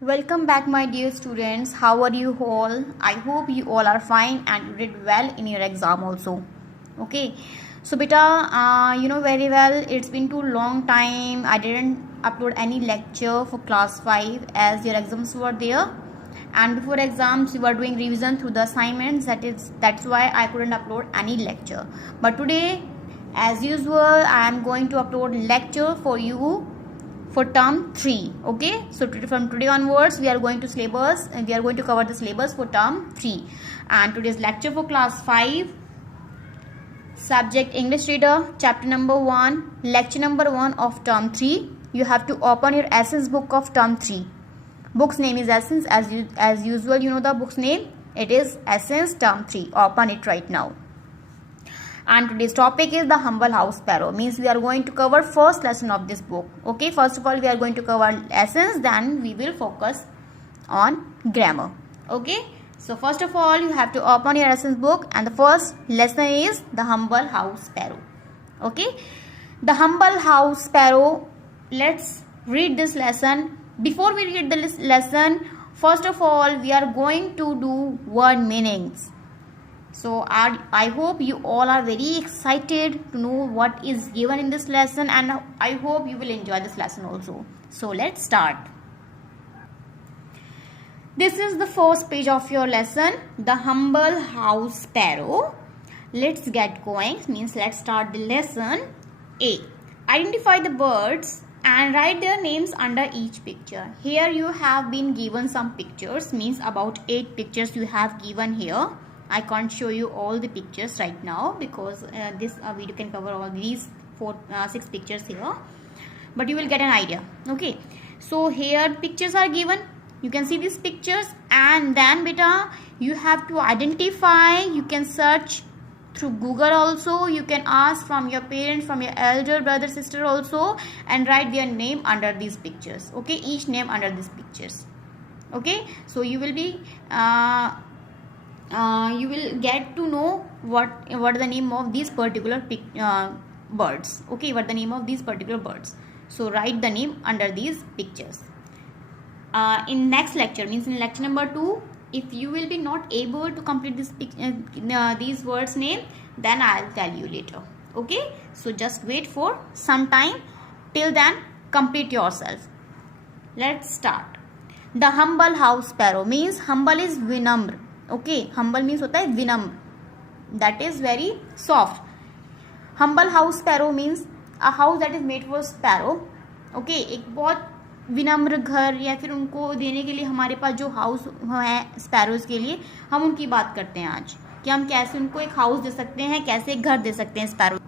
Welcome back, my dear students. How are you all? I hope you all are fine and you did well in your exam also. Okay. So, beta, you know very well, it's been too long time. I didn't upload any lecture for class 5 as your exams were there. And before exams, we were doing revision through the assignments. That's why I couldn't upload any lecture. But today, as usual, I am going to upload lecture for you for term 3. Okay, so from today onwards we are going to syllabus and we are going to cover the syllabus for term 3, and today's lecture for class 5, subject English reader, chapter number 1, lecture number 1 of term 3. You have to open your essence book of term 3. Book's name is Essence. As usual, you know the book's name. It is Essence term 3. Open it right now. And today's topic is the humble house sparrow. Means we are going to cover first lesson of this book. Okay, first of all we are going to cover essence, then we will focus on grammar. Okay, so first of all you have to open your essence book, and the first lesson is the humble house sparrow. Okay, the humble house sparrow. Let's read this lesson. Before we read the lesson, first of all we are going to do word meanings. So I hope you all are very excited to know what is given in this lesson, and I hope you will enjoy this lesson also. So let's start. This is the first page of your lesson, the humble house sparrow. Let's get going. Means let's start the lesson. A. Identify the birds and write their names under each picture. Here you have been given some pictures, means about 8 pictures you have given here. I can't show you all the pictures right now because this video can cover all these 6 pictures here, but you will get an idea. Okay, so here pictures are given. You can see these pictures, and then beta you have to identify. You can search through Google also. You can ask from your parents, from your elder brother, sister also, and write their name under these pictures. Okay, each name under these pictures. Okay, so you will be you will get to know what the name of these particular birds. Okay, what the name of these particular birds. So write the name under these pictures. In next lecture, means in lecture number 2, if you will be not able to complete this these words name, then I'll tell you later. Okay, so just wait for some time. Till then, complete yourself. Let's start. The humble house sparrow. Means humble is vinamr. Okay, humble means होता है विनम्र, that is very soft. Humble house sparrow means a house that is made for sparrow. Okay, एक बहुत विनम्र घर, या फिर उनको देने के लिए हमारे पास जो हाउस है स्पैरोज के लिए, हम उनकी बात करते हैं आज कि हम कैसे उनको एक हाउस दे सकते हैं, कैसे एक घर दे सकते हैं sparrow.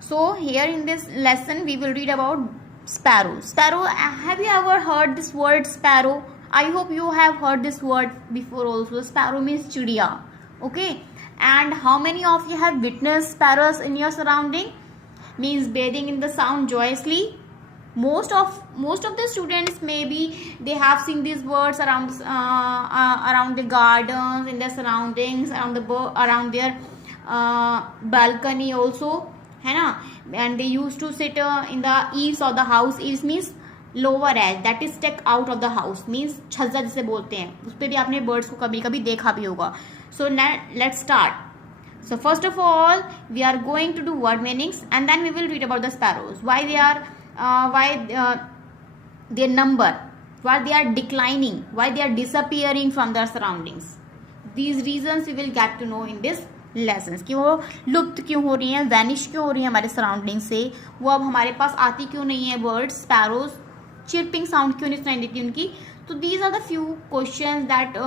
So here in this lesson we will read about sparrow. Sparrow, have you ever heard this word sparrow? I hope you have heard this word before also. Sparrow means chidiya. Okay, and how many of you have witnessed sparrows in your surrounding? Means bathing in the sound joyously. Most of the students, maybe they have seen these birds around the gardens, in their surroundings, around their balcony also, है ना. And they used to sit in the eaves of the house. Eaves means lower edge, that is take out of the house. Means छज्जा जिसे बोलते हैं, उस पर भी आपने बर्ड्स को कभी कभी देखा भी होगा. So let's start. So first of all we are going to do word meanings, and then we will read about the sparrows, why their number, why they are declining, why they are disappearing from their surroundings. These reasons we will get to know in this lessons, कि वो लुप्त क्यों हो रही हैं, vanish क्यों हो रही हैं हमारे सराउंडिंग से, वो अब हमारे पास आती क्यों नहीं है बर्ड्स, स्पैरोज, chirping sound क्यों नहीं सुनाई देती उनकी. तो these are the few questions that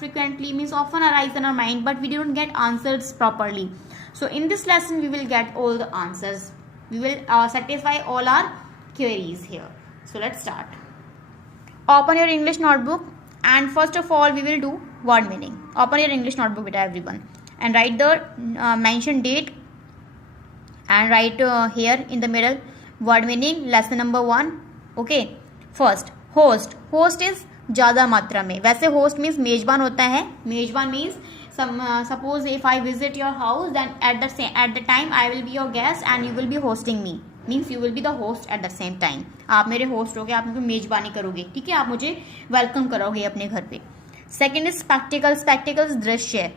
frequently, means often arise in our mind, but we don't get answers properly. So in this lesson we will get all the answers. We will satisfy all our queries here. So let's start. Open your English notebook, and first of all we will do word meaning. Open your English notebook beta everyone, and write the mentioned date, and write here in the middle word meaning lesson number 1. Okay, first host. Host is ज़्यादा मात्रा में. वैसे host means मेजबान होता है. मेजबान means suppose if I visit your house, then at the time I will be your guest and you will be hosting me. Means you will be the host at the same time. आप मेरे host होगे, आप मेरे को मेजबानी करोगे, ठीक है, आप मुझे वेलकम करोगे अपने घर पे. Second is spectacle. स्पेक्टिकल्स दृश्य,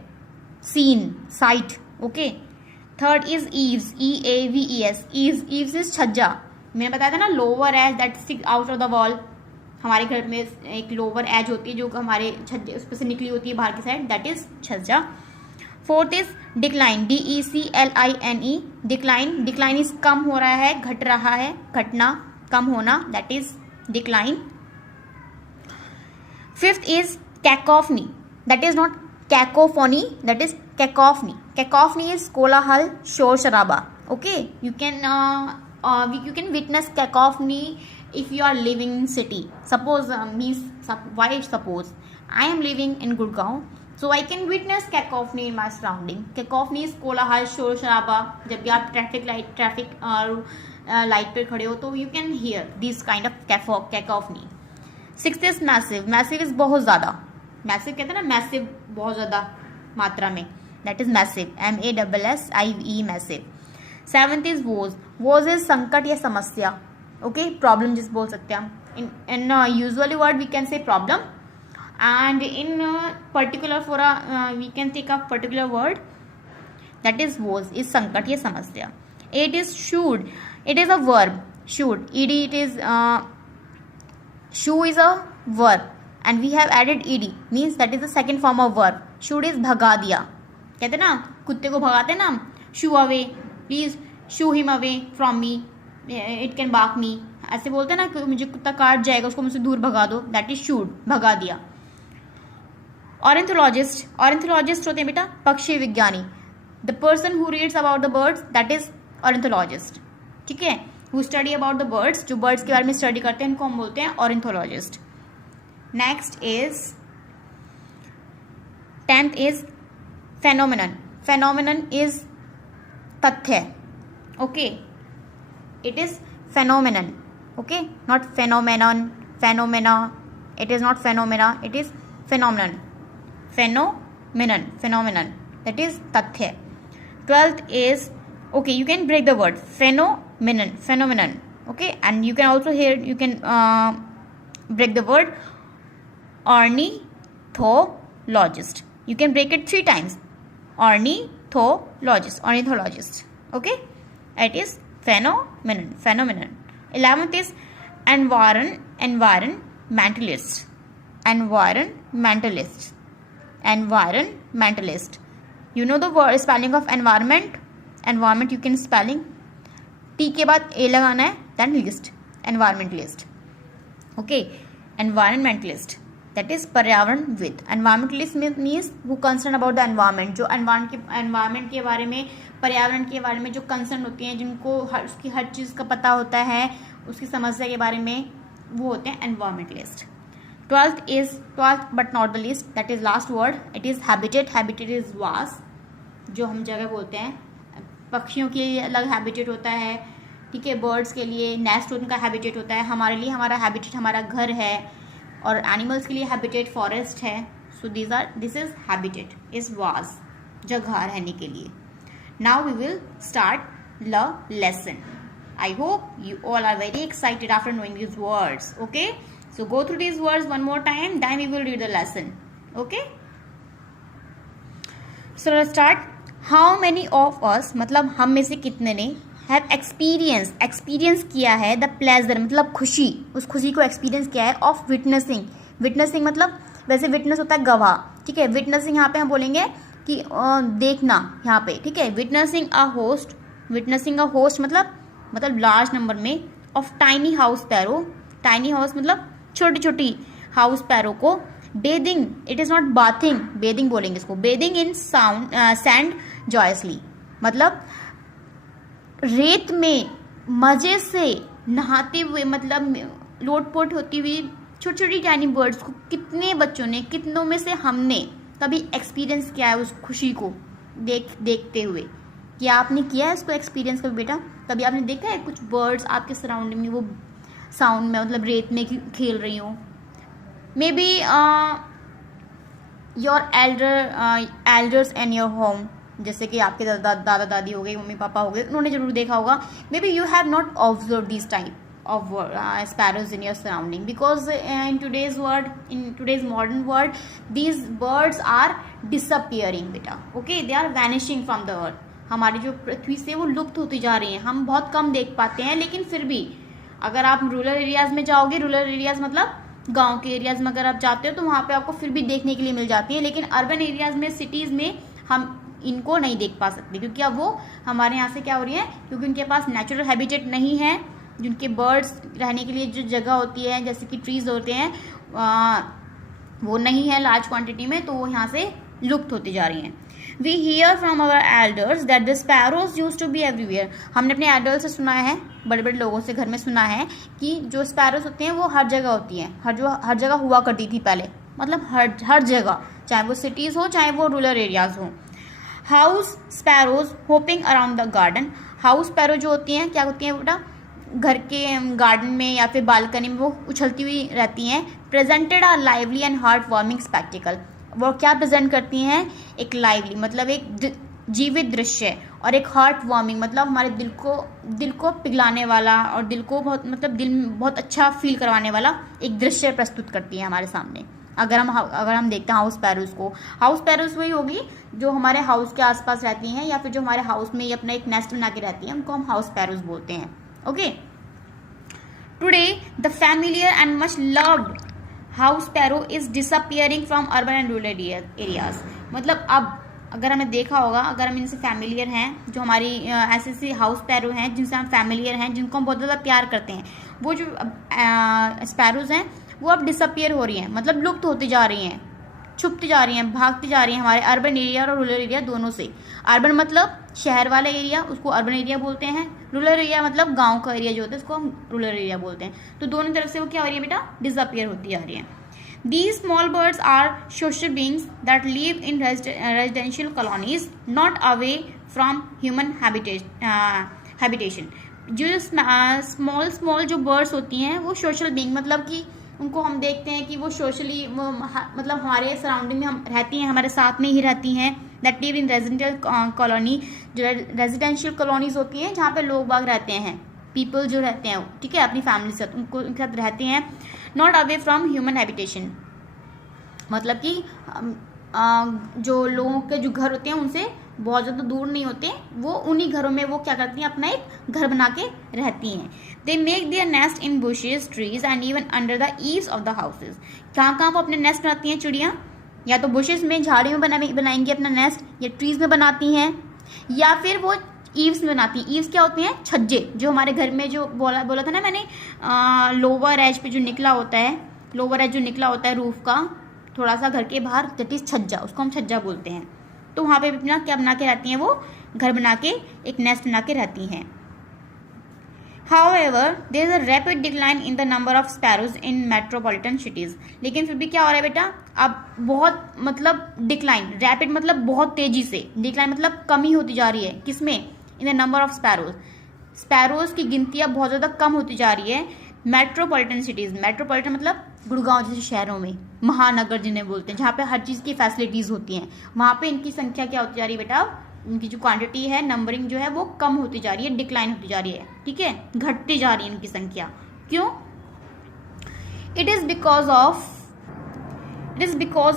scene, sight. Okay. Third is eaves. EAVES. Eaves is छज्जा. मैंने बताया था ना, lower edge that stick out of the wall. हमारे घर में एक लोअर एज होती है जो हमारे छज्जे उस पर से निकली होती है बाहर की साइड, दैट इज छज्जा. Fourth is decline. DECLINE. Decline. Decline is come हो रहा है, घट रहा है, घटना, कम होना, that is decline. Fifth is cacophony. That is not cacophony, that is cacophony. Cacophony is कोलाहल, शोर शराबा. Okay. You can witness cacophony if you are living in city. Suppose why suppose I am living in Gurgaon, so I can witness cacophony in my surrounding. Cacophony is कोलाहल, शोर शराबा. जब भी आप traffic light पे खड़े हो तो you can hear this kind of cacophony. Sixth is massive. Massive is बहुत ज़्यादा. मैसिव कहते हैं ना, मैसिव बहुत ज़्यादा मात्रा में, that is massive. MASSIVE massive. Seventh is woes. Woes is संकट या समस्या. ओके. प्रॉब्लम जिस बोल सकते हैं हम. In usually word we can say problem, and in particular for we can take a particular word, that is was, is संकट या समस्या. It is shooed. It is a verb. Shooed, ED. It is shoo is a verb and we have added ED, means that is the second form of verb. Shooed is भगा दिया. कहते ना कुत्ते को भगाते हैं ना, shoo away, please shoe him away from me, it can बाक मी. ऐसे बोलते हैं ना कि मुझे कुत्ता काट जाएगा, उसको मुझसे दूर भगा दो, दैट इज शूड, भगा दिया. ऑर्निथोलॉजिस्ट. ऑर्निथोलॉजिस्ट होते हैं बेटा पक्षी विज्ञानी. The person who reads about the birds, that is ornithologist. ठीक है. Who study about the birds, जो बर्ड्स के बारे में स्टडी करते हैं, इनको हम बोलते हैं ornithologist. Next is 10th is phenomenon. Phenomenon is तथ्य. Okay. It is phenomenon. Okay, not phenomenon, phenomena. It is not phenomena, it is phenomenon. Phenomenon. That is tathya. 12th is, okay, you can break the word phenomenon. Okay, and you can also here you can break the word ornithologist. You can break it 3 times. Ornithologist. Okay, it is phenomenon. 11th is environmentalist. You know the word spelling of environment. Environment you can spelling T के बाद A लगाना है, then list. Environmentalist. Okay, environmentalist. That is पर्यावरणविद. Environmentalist means who concerned about the environment. जो environment के बारे में, पर्यावरण के बारे में जो कंसर्न होती हैं, जिनको उसकी हर चीज़ का पता होता है, उसकी समस्या के बारे में, वो होते हैं environmentalist. 12th but not the least, that is last word, it is habitat. Habitat is वास, जो हम जगह बोलते हैं. पक्षियों के लिए अलग हैबिटेट होता है, ठीक है. बर्ड्स के लिए नेस्ट उनका हैबिटेट होता है. हमारे लिए हमारा हैबिटेट हमारा घर है, और एनिमल्स के लिए हैबिटेट फॉरेस्ट है. So this is habitat is वास, जगह रहने के लिए. Now we will start the lesson. I hope you all are very excited after knowing these words. Okay, so go through these words one more time, then we will read the lesson. Okay, so let's start. How many of us, मतलब हम में से कितने ने have experience किया है the pleasure, मतलब खुशी, उस खुशी को experience किया है of witnessing मतलब वैसे witness होता है गवाह, ठीक है. witnessing यहाँ पे हम बोलेंगे कि देखना यहाँ पे, ठीक है. विटनेसिंग अ होस्ट मतलब लार्ज नंबर में ऑफ टाइनी हाउस पैरो. टाइनी हाउस मतलब छोटी छोटी हाउस पैरो को. Bathing, it is not bathing, bathing बोलेंगे इसको. बेदिंग इन सैंड जॉयसली, मतलब रेत में मज़े से नहाते हुए, मतलब लोटपोट होती हुई छोटी छोटी टाइनी बर्ड्स को कितने बच्चों ने, कितनों में से हमने कभी एक्सपीरियंस किया है उस खुशी को देखते हुए. क्या आपने किया है इसको एक्सपीरियंस कभी बेटा? कभी आपने देखा है कुछ बर्ड्स आपके सराउंडिंग में वो साउंड में, मतलब रेत में खेल रही हो? May be your elders in your home, जैसे कि आपके दादा दादी हो गए, मम्मी पापा हो गए, उन्होंने जरूर देखा होगा. May be you have not observe this type of sparrows in your surrounding, because in today's world, in today's modern world, these birds are disappearing beta. Okay, they are vanishing from the earth. हमारी जो पृथ्वी से वो लुप्त होती जा रही हैं, हम बहुत कम देख पाते हैं. लेकिन फिर भी अगर आप रूरल एरियाज में जाओगे, रूरल एरियाज मतलब गांव के एरियाज में अगर आप जाते हो तो वहाँ पे आपको फिर भी देखने के लिए मिल जाती है. लेकिन अर्बन एरियाज में, सिटीज में हम इनको नहीं देख पा सकते, क्योंकि अब वो हमारे यहाँ से क्या हो रही है, क्योंकि उनके पास नेचुरल हैबिटेट नहीं है. जिनके बर्ड्स रहने के लिए जो जगह होती है, जैसे कि ट्रीज होते हैं, वो नहीं है लार्ज क्वांटिटी में, तो वो यहाँ से लुप्त होती जा रही हैं. We hear from our elders that the sparrows used to be everywhere. हमने अपने एल्डर्स से सुना है, बड़े बड़े लोगों से घर में सुना है कि जो स्पैरोज होती हैं वो हर जगह होती हैं, हर जगह हुआ करती थी पहले, मतलब हर जगह, चाहे वो सिटीज़ हो चाहे वो रूरल एरियाज हो. House sparrows hopping around the garden. House sparrow जो होती हैं, क्या होती हैं बेटा, घर के गार्डन में या फिर बालकनी में वो उछलती हुई रहती हैं. Presented are lively and heart warming spectacle. वो क्या प्रेजेंट करती हैं, एक लाइवली मतलब एक जीवित दृश्य, और एक हार्ट वार्मिंग मतलब हमारे दिल को पिघलाने वाला, और दिल को बहुत अच्छा फील करवाने वाला एक दृश्य प्रस्तुत करती है हमारे सामने. अगर हम देखते हैं हाउस पैरोज को, हाउस पैरोज वही होगी जो हमारे हाउस के आसपास रहती हैं, या फिर जो हमारे हाउस में अपना एक नेस्ट बना के रहती हैं, उनको हम हाउस पैरोज बोलते हैं. Okay. Today, the familiar and much loved house sparrow is disappearing from urban and rural areas. मतलब अब अगर हमने देखा होगा, अगर हम इनसे फैमिलियर हैं, जो हमारी ऐसे हाउस स्पैरो हैं जिनसे हम फैमिलियर हैं, जिनको हम बहुत ज़्यादा प्यार करते हैं, वो जो स्पैरोज हैं वो अब डिसअपियर हो रही हैं, मतलब लुप्त होती जा रही हैं, छुपती जा रही हैं, भागती जा रही हैं हमारे अर्बन एरिया और रूरल एरिया दोनों से. अर्बन मतलब शहर वाला एरिया, उसको अर्बन एरिया बोलते हैं. रूरल एरिया मतलब गांव का एरिया जो होता है, उसको हम रूरल एरिया बोलते हैं. तो दोनों तरफ से वो क्या हो रही है बेटा, डिसअपियर होती जा रही है. These small birds are social beings that live in residential colonies, not away from human habitation. जो स्मॉल जो बर्ड्स होती हैं वो सोशल बीइंग, मतलब कि उनको हम देखते हैं कि वो सोशली मतलब हमारे सराउंडिंग में हम रहती हैं, हमारे साथ में ही रहती हैं. That live in residential colony. जो रेजिडेंशियल कॉलोनीज होती हैं जहाँ पे लोग बाग रहते हैं, पीपल जो रहते हैं, ठीक है, अपनी फैमिली के साथ उनके साथ रहते हैं. Not away from human habitation, मतलब कि जो लोगों के जो घर होते हैं उनसे बहुत ज़्यादा दूर नहीं होते, वो उन्हीं घरों में वो क्या करती हैं, अपना एक घर बना के रहती हैं. They make their nest in bushes, trees and even under the eaves of the houses. कहाँ वो अपने नेस्ट बनाती हैं चिड़िया, या तो बुशेज में, झाड़ियों में बनाएंगी अपना नेस्ट, या ट्रीज में बनाती हैं, या फिर वो ईव्स में बनाती हैं. ईव्स क्या होती हैं, छज्जे, जो हमारे घर में जो बोला था ना मैंने, लोअर एज पे जो निकला होता है, लोअर एज जो निकला होता है रूफ का थोड़ा सा घर के बाहर, दैट इज छज्जा, उसको हम छज्जा बोलते हैं. तो वहाँ पे अपना क्या बना के रहती हैं, वो घर बना के एक नेस्ट बना के रहती हैं. However, there is a rapid decline in the number of sparrows in metropolitan cities. लेकिन फिर भी क्या हो रहा है बेटा, अब बहुत मतलब डिक्लाइन, रैपिड मतलब बहुत तेजी से, डिक्लाइन मतलब कमी होती जा रही है. किसमें, in the number of sparrows. Sparrows की गिनती अब बहुत ज़्यादा कम होती जा रही है मेट्रोपॉलिटन सिटीज़. मेट्रोपॉलिटन मतलब गुड़गांव जैसे शहरों में, महानगर जिन्हें बोलते हैं, जहाँ पे हर चीज़ की फैसिलिटीज़ होती हैं, वहाँ पे इनकी संख्या क्या होती जा रही है बेटा, इनकी जो क्वांटिटी है, नंबरिंग जो है वो कम होती जा रही है, डिक्लाइन होती जा रही है, ठीक है, घटती जा रही है इनकी संख्या. क्यों? It is because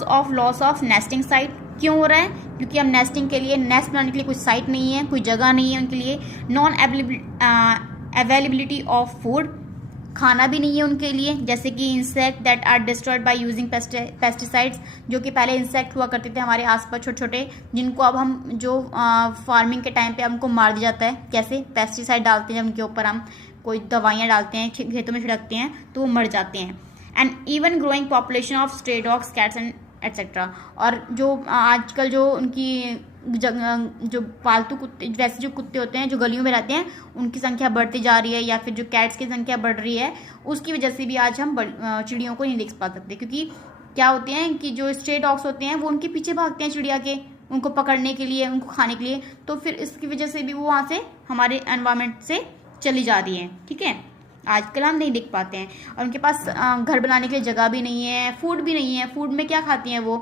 of loss of nesting site. क्यों हो रहा है? क्योंकि अब नेस्टिंग के लिए, नेस्ट बनाने के लिए कोई साइट नहीं है, कोई जगह नहीं है उनके लिए. नॉन अवेलेबिलिटी ऑफ फूड, खाना भी नहीं है उनके लिए. जैसे कि insect that are destroyed by using pesticides, जो कि पहले इंसेक्ट हुआ करते थे हमारे आसपास छोटे छोटे, जिनको अब हम जो फार्मिंग के टाइम पे हमको मार दिया जाता है. कैसे? पेस्टिसाइड डालते हैं उनके ऊपर, हम कोई दवाइयाँ डालते हैं, खेतों में छिड़कते हैं तो वो मर जाते हैं. And even growing population of stray dogs, cats and etcetera. और जो आजकल जो उनकी जो पालतू कुत्ते, वैसे जो कुत्ते होते हैं जो गलियों में रहते हैं, उनकी संख्या बढ़ती जा रही है, या फिर जो कैट्स की संख्या बढ़ रही है, उसकी वजह से भी आज हम चिड़ियों को नहीं देख पा सकते. क्योंकि क्या होते हैं कि जो स्ट्रे डॉग्स होते हैं वो उनके पीछे भागते हैं चिड़िया के, उनको पकड़ने के लिए, उनको खाने के लिए. तो फिर इसकी वजह से भी वो वहाँ से हमारे एनवायरमेंट से चली जा रही है, ठीक है. आजकल हम नहीं देख पाते हैं, और उनके पास घर बनाने के लिए जगह भी नहीं है, फूड भी नहीं है. फूड में क्या खाती हैं वो,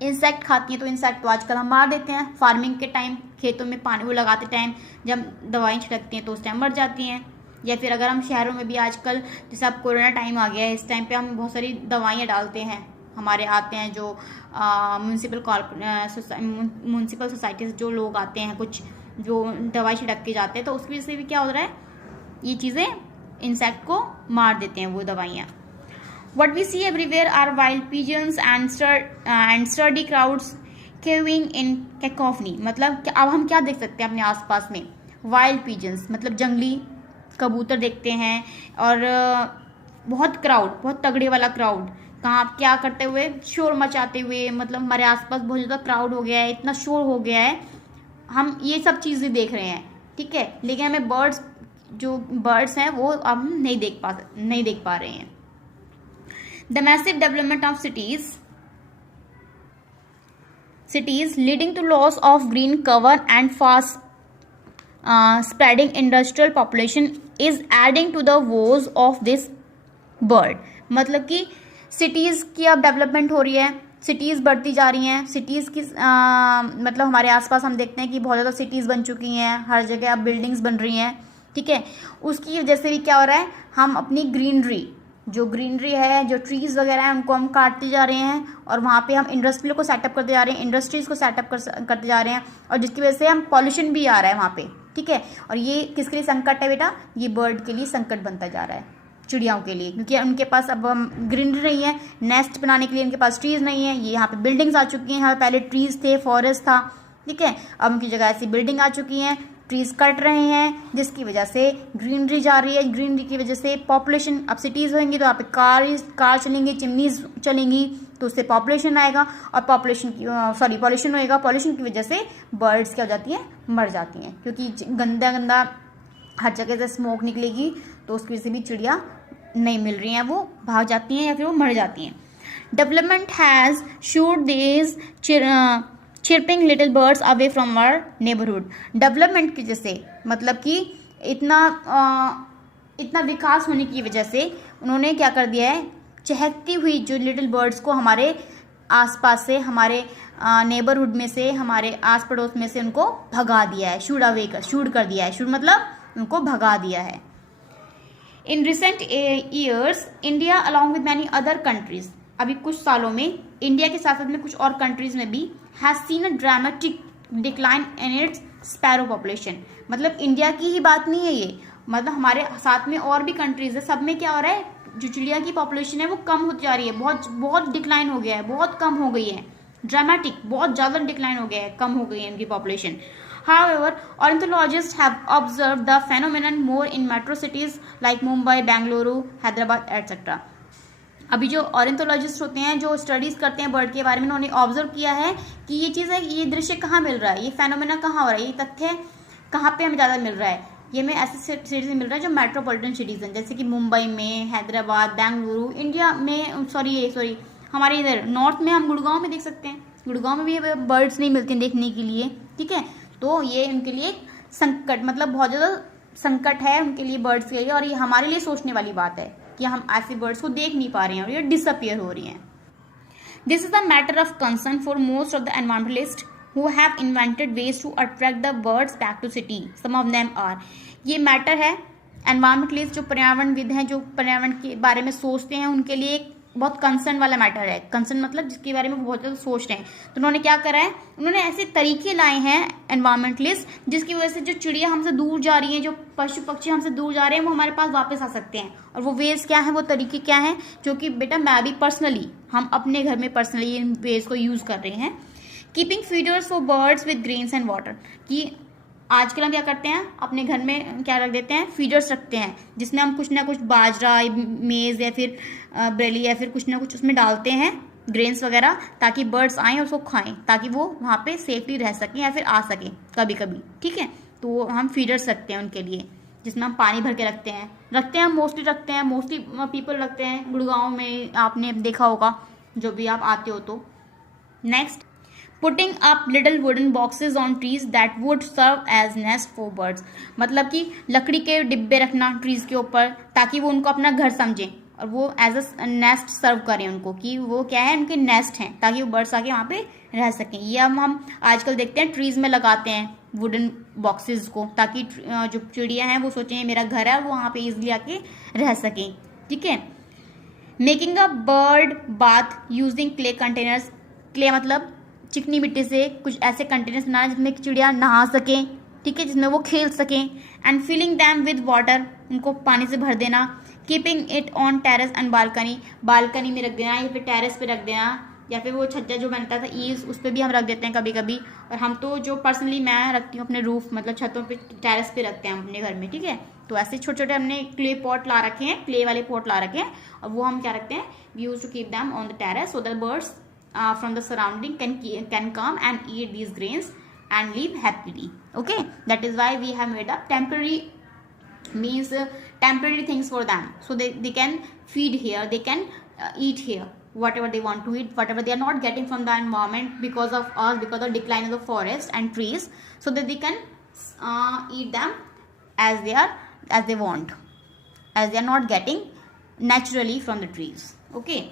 इंसेक्ट खाती हैं, तो इंसेक्ट तो आजकल हम मार देते हैं फार्मिंग के टाइम, खेतों में पानी वो लगाते टाइम जब दवाएं छिड़कती हैं तो उस टाइम मर जाती हैं। या फिर अगर हम शहरों में भी आजकल, जैसे अब कोरोना टाइम आ गया है, इस टाइम पे हम बहुत सारी दवाइयाँ डालते हैं, हमारे आते हैं जो म्यूनसिपल सोसाइटी से जो लोग आते हैं, कुछ जो दवाई छिड़क के जाते हैं, तो उसकी वजह से भी क्या हो रहा है, ये चीज़ें इंसेक्ट को मार देते हैं वो दवाइयाँ। What we see everywhere are wild pigeons and sturdy crowds cawing in cacophony। मतलब अब हम क्या देख सकते हैं अपने आसपास में, वाइल्ड पिजन्स मतलब जंगली कबूतर देखते हैं, और बहुत क्राउड, बहुत तगड़े वाला क्राउड, कहाँ क्या करते हुए, शोर मचाते हुए, मतलब हमारे आसपास बहुत ज़्यादा क्राउड हो गया है, इतना शोर हो गया है, हम ये सब चीज़ें देख रहे हैं, ठीक है। लेकिन हमें बर्ड्स हैं वो अब हम नहीं देख पा रहे हैं। The massive development of cities leading to loss of green cover and fast spreading industrial population is adding to the woes of this bird। मतलब कि सिटीज़ की अब डेवलपमेंट हो रही है, सिटीज़ बढ़ती जा रही हैं, सिटीज़ की मतलब हमारे आसपास हम देखते हैं कि बहुत ज़्यादा सिटीज़ बन चुकी हैं, हर जगह अब बिल्डिंग्स बन रही हैं, ठीक है। उसकी वजह से भी क्या हो रहा है, हम अपनी ग्रीनरी है, जो ट्रीज़ वगैरह हैं, उनको हम काटते जा रहे हैं, और वहाँ पे हम इंडस्ट्रियल को सेटअप करते जा रहे हैं, इंडस्ट्रीज़ को सेटअप करते जा रहे हैं, और जिसकी वजह से हम पॉल्यूशन भी आ रहा है वहाँ पे, ठीक है। और ये किसके लिए संकट है बेटा, ये बर्ड के लिए संकट बनता जा रहा है, चिड़ियाओं के लिए, क्योंकि उनके पास अब ग्रीनरी नहीं है, नेस्ट बनाने के लिए उनके पास ट्रीज़ नहीं है। ये यहाँ पे बिल्डिंग्स आ चुकी हैं, यहाँ पहले ट्रीज़ थे, फॉरेस्ट था, ठीक है, अब उनकी जगह ऐसी बिल्डिंग आ चुकी हैं, ट्रीज़ कट रहे हैं, जिसकी वजह से ग्रीनरी जा रही है, ग्रीनरी की वजह से पॉपुलेशन, अब सिटीज़ होंगी तो यहाँ पे कार चलेंगी, चिमनीज चलेंगी, तो उससे पॉपुलेशन आएगा, और पॉल्यूशन होएगा, पॉल्यूशन की वजह से बर्ड्स क्या हो जाती हैं, मर जाती हैं, क्योंकि गंदा हर जगह से स्मोक निकलेगी, तो उसकी वजह से भी चिड़िया नहीं मिल रही हैं, वो भाग जाती हैं या फिर वो मर जाती हैं। Development has shooed this chirping little birds away from our neighbourhood. Development की वजह से, मतलब कि इतना विकास होने की वजह से उन्होंने क्या कर दिया है, चहकती हुई जो लिटिल बर्ड्स को हमारे आसपास से, हमारे नेबरहुड में से, हमारे आस पड़ोस में से उनको भगा दिया है, शूड कर दिया है, शूड मतलब उनको भगा दिया है। In recent years India along with many other countries, अभी कुछ सालों में इंडिया के साथ साथ में कुछ और कंट्रीज में भी has seen a dramatic decline in its sparrow population. मतलब इंडिया की ही बात नहीं है ये, मतलब हमारे साथ में और भी कंट्रीज है, सब में क्या हो रहा है, जो चिड़िया की पॉपुलेशन है वो कम होती जा रही है, बहुत डिक्लाइन हो गया है, बहुत कम हो गई है, ड्रामेटिक, बहुत ज़्यादा डिक्लाइन हो गया है, कम हो गई है इनकी population. However, ornithologists have observed the phenomenon more in metro cities like Mumbai, Bengaluru, Hyderabad, etc. अभी जो ऑर्निथोलॉजिस्ट होते हैं, जो स्टडीज करते हैं बर्ड के बारे में, उन्होंने ऑब्जर्व किया है कि ये चीज़ है, ये दृश्य कहाँ मिल रहा है, ये फेनोमेना कहाँ हो रहा है, ये तथ्य कहाँ पे हमें ज़्यादा मिल रहा है, ये हमें ऐसे सिटीज में मिल रहा है जो मेट्रोपॉलिटन सिटीज़ हैं, जैसे कि मुंबई में, हैदराबाद, बेंगलुरु, इंडिया में, सॉरी हमारे इधर नॉर्थ में हम गुड़गांव में देख सकते हैं, गुड़गांव में भी बर्ड्स नहीं मिलती देखने के लिए, ठीक है। तो ये उनके लिए संकट, मतलब बहुत ज़्यादा संकट है उनके लिए, बर्ड्स के लिए, और ये हमारे लिए सोचने वाली बात है कि हम ऐसे बर्ड्स को देख नहीं पा रहे हैं और ये डिसअपियर हो रही हैं। This is a matter of concern for most of the environmentalist who have invented ways to attract the birds back to city, some of them are. ये मैटर है एनवायरमेंटलिस्ट, जो पर्यावरणविद हैं, जो पर्यावरण के बारे में सोचते हैं, उनके लिए एक बहुत कंसर्न वाला मैटर है। कंसर्न मतलब जिसके बारे में वो बहुत ज़्यादा सोच रहे हैं। तो उन्होंने क्या करा है, उन्होंने ऐसे तरीके लाए हैं एनवायरमेंटलिस्ट, जिसकी वजह से जो चिड़िया हमसे दूर जा रही हैं, जो पशु पक्षी हमसे दूर जा रहे हैं, वो हमारे पास वापस आ सकते हैं। और वो वेज क्या है, वो तरीके क्या हैं, जो कि बेटा मैं भी पर्सनली, हम अपने घर में पर्सनली इन वेज को यूज़ कर रहे हैं। Keeping feeders for birds with grains and water, कि आजकल हम क्या करते हैं, अपने घर में क्या रख देते हैं, फीडर्स रखते हैं, जिसमें हम कुछ ना कुछ बाजरा, मेज़ या फिर ब्रेली या फिर कुछ ना कुछ उसमें डालते हैं, ग्रेन्स वगैरह, ताकि बर्ड्स आएँ और उसको खाएं, ताकि वो वहाँ पे सेफली रह सकें या फिर आ सकें कभी कभी, ठीक है। तो हम फीडर्स रखते हैं उनके लिए, जिसमें हम पानी भर के रखते हैं, मोस्टली पीपल रखते हैं। गुड़गांव में आपने देखा होगा, जो भी आप आते हो तो। Next, putting up little wooden boxes on trees that would serve as nest for birds, मतलब कि लकड़ी के डिब्बे रखना ट्रीज के ऊपर, ताकि वो उनको अपना घर समझें और वो एज अ नेस्ट सर्व करें उनको, कि वो क्या है, उनके नेस्ट हैं, ताकि वो बर्ड्स आके वहाँ पे रह सकें। ये हम आजकल देखते हैं ट्रीज में लगाते हैं वुडन बॉक्सेस को, ताकि जो चिड़िया हैं वो सोचें ये मेरा घर है और वो वहाँ पे इजिली आके रह सकें। ठीक है। Making a bird bath using clay containers. Clay मतलब चिकनी मिट्टी से कुछ ऐसे कंटेनर्स बनाना जिसमें चिड़िया नहा सकें, ठीक है, जिसमें वो खेल सकें। And filling them with water, उनको पानी से भर देना। Keeping it on terrace and balcony, balcony में रख देना या फिर टेरेस पे रख देना, या फिर वो छज्जा जो बनता था ईज उस पर भी हम रख देते हैं कभी कभी। और हम तो जो पर्सनली मैं रखती हूँ अपने रूफ मतलब छतों पे, टेरेस पे रखते हैं हम अपने घर में। ठीक है। तो ऐसे छोटे छोटे हमने क्ले पॉट ला रखे हैं, क्ले वाले पॉट ला रखे हैं, और वो हम क्या रखते हैं, we use to keep them on the terrace so that birds from the surrounding can come and eat these grains and live happily. Okay, that is why we have made up temporary temporary things for them, so they can feed here, they can eat here whatever they want to eat, whatever they are not getting from the environment because of us, because of decline of the forest and trees, so that they can eat them as they want, as they are not getting naturally from the trees. Okay,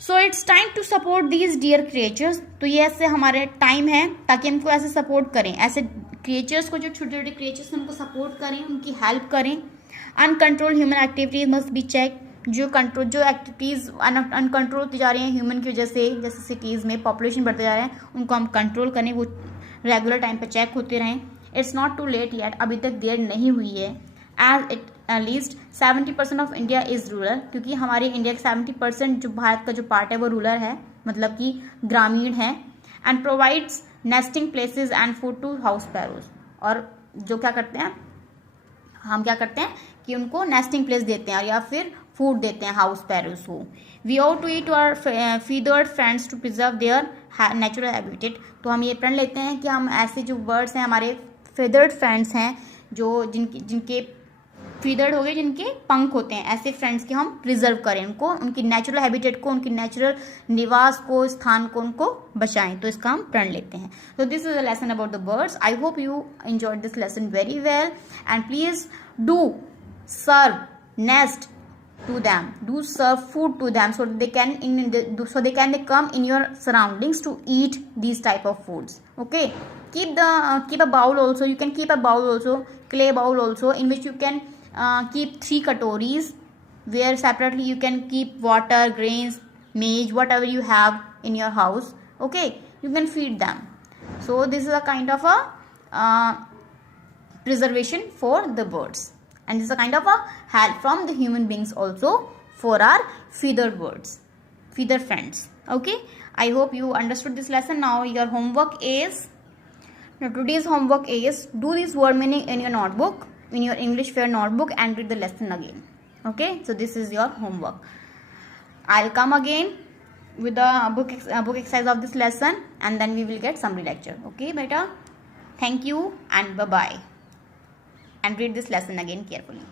so it's time to support these dear creatures. तो ये ऐसे हमारे time है ताकि हमको ऐसे support करें, ऐसे क्रिएचर्स को, जो छोटे छोटे क्रिएचर्स हैं उनको सपोर्ट करें, उनकी हेल्प करें। Uncontrol human activities must be check. जो एक्टिविटीज़ अनकंट्रोल होती जा रही हैं ह्यूमन की वजह से, जैसे सिटीज़ में पॉपुलेशन बढ़ते जा रहे हैं, उनको हम कंट्रोल करें, वो रेगुलर टाइम पर चेक होते रहें। It's not too late yet, अभी तक देर नहीं हुई है। As at least 70% of India is rural, क्योंकि हमारे इंडिया का 70% जो भारत का जो पार्ट है वो रूरल है, मतलब कि ग्रामीण है। And provides nesting places and food to house sparrows, और जो क्या करते हैं, हम क्या करते हैं कि उनको नेस्टिंग प्लेस देते हैं और या फिर फूड देते हैं हाउस पैरोज को। We ought to aid our feathered friends to preserve their natural habitat. तो हम ये प्रण लेते हैं कि हम ऐसे जो बर्ड्स हैं, हमारे फेदर्ड फ्रेंड्स हैं, जो जिनके फीदर्ड हो गए, जिनके पंख होते हैं, ऐसे फ्रेंड्स के हम प्रिजर्व करें, उनको उनकी नेचुरल हैबिटेट को, उनकी नेचुरल निवास को, स्थान को उनको बचाएं। तो इसका हम प्रण लेते हैं। तो this is a lesson about the birds. I hope you enjoyed this lesson very well and please do serve nest to them, do serve food to them so they can come in your surroundings to eat these type of foods. Okay, keep a bowl also, you can keep a bowl also, clay bowl also, in which you can keep 3 katoris where separately you can keep water, grains, maize, whatever you have in your house. Okay, you can feed them. So this is a kind of a preservation for the birds, and this is a kind of a help from the human beings also for our feathered birds, feathered friends. Okay, I hope you understood this lesson. Now your homework is, today's homework is, do this word meaning in your notebook, in your English fair notebook, and read the lesson again. Okay, so this is your homework. I'll come again with the book exercise of this lesson, and then we will get summary lecture. Okay beta, thank you and bye bye, and read this lesson again carefully.